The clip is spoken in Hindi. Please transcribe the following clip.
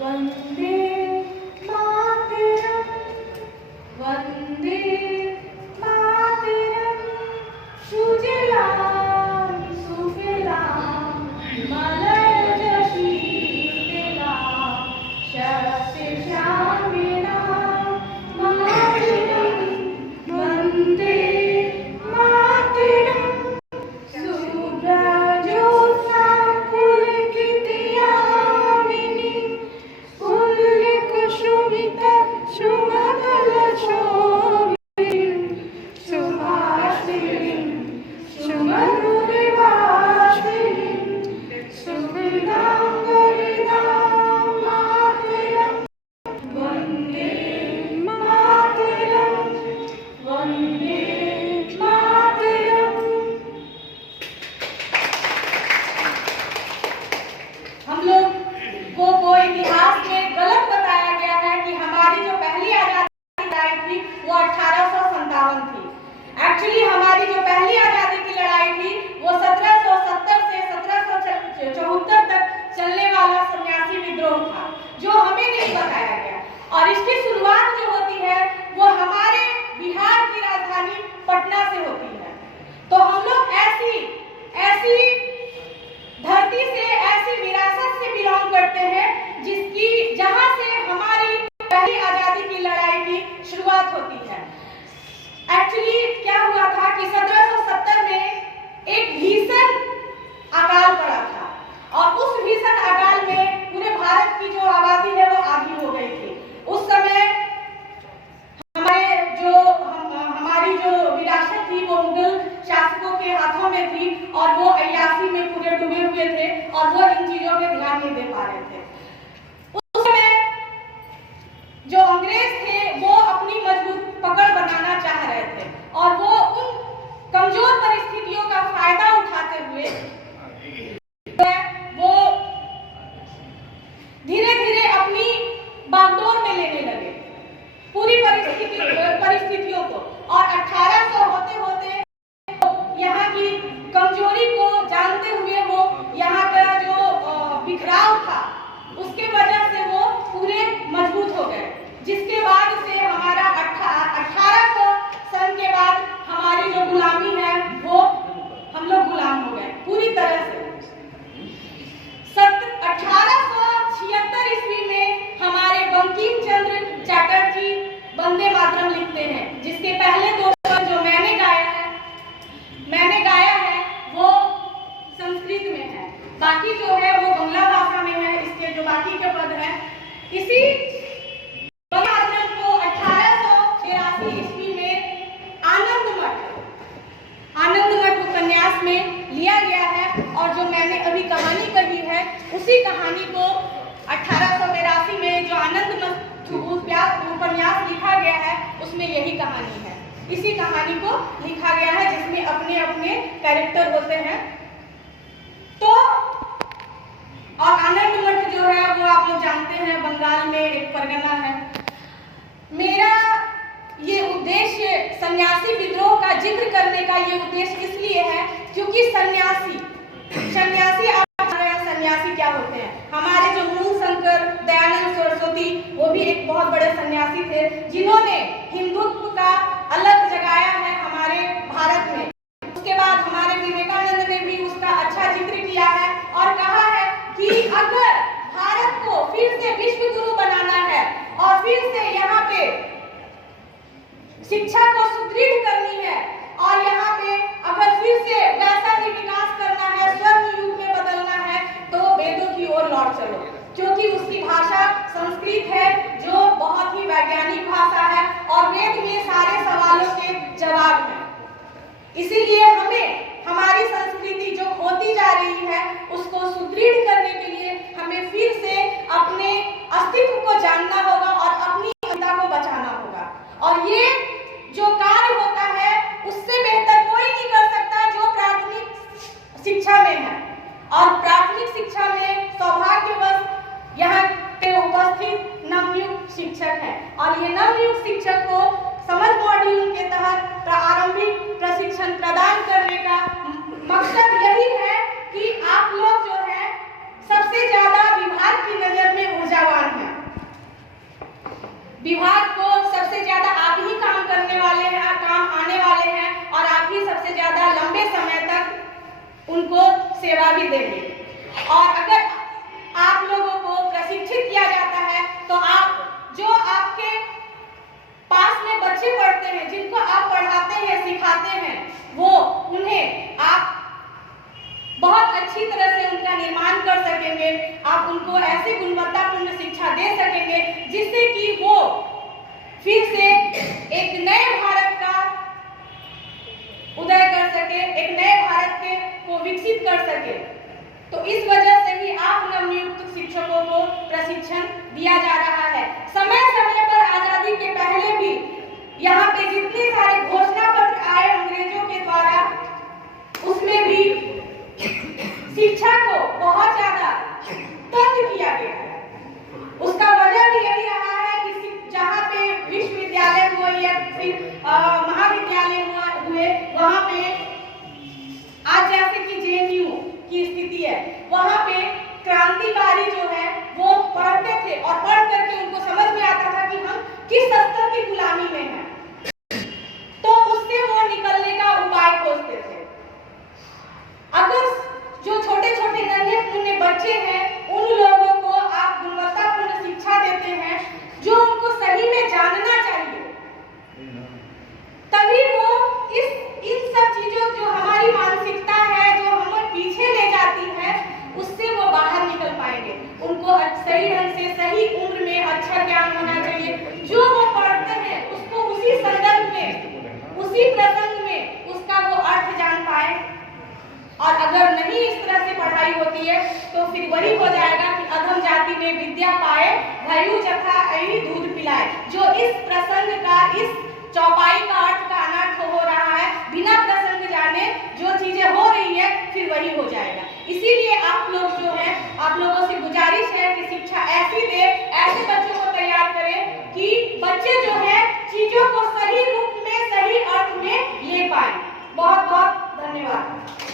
वंदे मातरम, वंदे मातरम, सुजलाम सुफलाम मलयज शीतलाम शस्य श्यामलाम मातरम, वंदे मातरम, शुभ्रज्योत्स्ना पुलकितयामिनी पुल्लिकशोभिता शुभदलशोभिनीं सुहासिनीं सुमधुरभाषिणीं सुकृतां वरदां मातरं, वन्दे मातरं, वन्दे मातरं। हम लोग को इतिहास में गलत बताया गया है कि हमारी जो पहली आजादी की लड़ाई थी वो 1857 थी। एक्चुअली हमारी जो पहली आजादी की लड़ाई थी वो 1770 से 1774 तक चलने वाला सन्यासी विद्रोह था, जो हमें नहीं बताया गया। और इसकी शुरुआत जो होती है वो हमारे बिहार की राजधानी पटना से होती है। तो हम लोग ऐसी धरती से, ऐसी विरासत से बिलोंग करते हैं जहां से हमारी पहली आजादी की लड़ाई की शुरुआत होती है। एक्चुअली क्या हुआ था कि 1770 में एक भीषण अकाल पड़ा था, और उस भीषण अकाल में पूरे भारत की जो आबादी है वो आधी हो गई थी। उस समय हमारी जो विरासत थी वो मुगल शासकों के हाथों में थी, और वो अय्यासी में पूरे डूबे हुए थे, और वो इन चीजों पे ध्यान नहीं दे पा रहे थे। उस समय जो अंग्रेज थे वो अपनी मजबूत पकड़ बनाना चाह रहे थे, और वो उन कमजोर परिस्थितियों का फायदा उठाते हुए वो धीरे धीरे अपनी बागडोर में लेने लगे पूरी परिस्थितियों को। और 1800 होते होते यहाँ की कमजोरी को जानते हुए वो यहाँ का जो बिखराव था उसके वजह से वो पूरे मजबूत हो गए, जिसके बाद से हमारा 1800 सन के बाद हमारी जो गुलामी है वो हम लोग गुलाम हो गए पूरी तरह से। 1876 ईस्वी में हमारे बंकिम चंद्र चटर्जी वंदे मातरम लिखते हैं, जिसके पहले दो शब्द जो मैंने गाया है वो संस्कृत में है, बाकी जो है वो बांग्ला भाषा में है। इसके जो बाकी के पद हैं, इसी वंदे मातरम को 1883 ईस्वी में आनंद मठ उपन्यास में लिया गया है। और जो मैंने अभी कहानी कही है उसी कहानी को 1882 में जो आनंद मठ उपन्यास लिखा गया है उसमें यही कहानी है। इसी कहानी को लिखा गया है जिसमें अपने अपने कैरेक्टर होते हैं। तो और आनंद मठ जो है वो आप लोग जानते हैं बंगाल में एक परगना है। मेरा ये उद्देश्य सन्यासी विद्रोह का जिक्र करने का ये उद्देश्य इसलिए है क्योंकि सन्यासी क्या होते हैं। हमारे जो मूल शंकर दयानंद सरस्वती वो भी एक बहुत बड़े सन्यासी थे, जिन्होंने हिंदुत्व का अलग जगाया है हमारे भारत में। उसके बाद हमारे विवेकानंद ने भी उसका अच्छा जिक्र किया है और कहा है कि अगर भारत को फिर से विश्व गुरु बनाना है और फिर से यहाँ पे शिक्षा को सुदृढ़ करनी है और यहाँ पे अगर फिर से वैसा ही विकास करना है, स्वर्ण युग में बदलना है, तो वेदों की ओर लौट चलो, क्योंकि उसकी भाषा संस्कृत है जो बहुत ही वैज्ञानिक भाषा है और वेद में सारे सवालों के जवाब हैं। इसीलिए हमें हमारी संस्कृति जो खोती जा रही है उसको सुदृढ़ करने के लिए हमें फिर से अपने अस्तित्व को जानना होगा और अपनी अस्मिता को बचाना होगा। और ये जो कार्य होता है उससे बेहतर कोई नहीं कर सकता जो प्राथमिक शिक्षा में है। और प्राथमिक शिक्षा में सौभाग्यवश यहाँ पे उपस्थित नवनियुक्त शिक्षक हैं, और ये नवनियुक्त शिक्षक को समझ मॉड्यूल के तहत प्रारंभिक प्रशिक्षण प्रदान करने का मकसद यही है कि आप लोग जो है सबसे ज्यादा विभाग विभाग को सबसे ज्यादा आप ही काम करने वाले हैं, काम आने वाले हैं और आप ही सबसे ज्यादा लंबे समय तक उनको सेवा भी देंगे। और अगर आप लोगों को प्रशिक्षित किया जाता है तो आप जो आपके पास में बच्चे पढ़ते हैं, जिनको आप पढ़ाते हैं, सिखाते हैं, वो उन्हें आप बहुत अच्छी तरह से उनका निर्माण कर सकेंगे। आप उनको ऐसी गुणवत्तापूर्ण शिक्षा दे सकेंगे जिससे कि वो फिर से एक नए भारत का उदय कर सके, एक नए भारत को विकसित कर सके। तो इस वजह से ही आप नवनियुक्त शिक्षकों को प्रशिक्षण दिया जा रहा है। समय समय पर आजादी के पहले भी यहाँ पे जितने सारे घोषणा पत्र आए अंग्रेजों के द्वारा, उसमें भी शिक्षा को बहुत ज्यादा तंग किया गया है। उसका वजह भी यही रहा है कि जहाँ पे विश्वविद्यालय हुए या फिर महाविद्यालय हुए, वहाँ पे आज जैसे कि जेएनयू की स्थिति है, वहाँ पे क्रांतिकारी जो है वो पढ़ते थे और पढ़ करके उनको समझ में आता था कि हम किस स्तर की गुलामी में हैं, तो उससे वो निकलने का उपाय खोजते थे। अगर जो छोटे छोटे नन्हे मुन्ने बच्चे हैं, उन लोगों को आप गुणवत्तापूर्ण शिक्षा देते हैं जो उनको सही में जानना चाहिए, तभी वो इन सब चीजों जो हमारी मानसिकता है, जो हमें पीछे ले जाती है, उससे वो बाहर निकल पाएंगे। उनको सही ढंग से सही उम्र में अच्छा ज्ञान होना चाहिए। जो वो पढ़ते हैं उसको उसी संदर्भ में, उसी प्रसंग में उसका वो अर्थ जान पाए। और अगर नहीं इस तरह से पढ़ाई होती है तो फिर वही हो जाएगा कि अधम जाति में विद्या पाए, भयु जथा ऐ दूध पिलाए। जो इस प्रसंग का, इस चौपाई का अर्थ का अनर्थ हो रहा है, बिना प्रसंग जाने जो चीजें हो रही है, फिर वही हो जाएगा। इसीलिए आप लोग जो है, आप लोगों से गुजारिश है कि शिक्षा ऐसी दे, ऐसे बच्चों को तैयार करें कि बच्चे जो है चीजों को सही रूप में, सही अर्थ में ले पाए। बहुत बहुत धन्यवाद।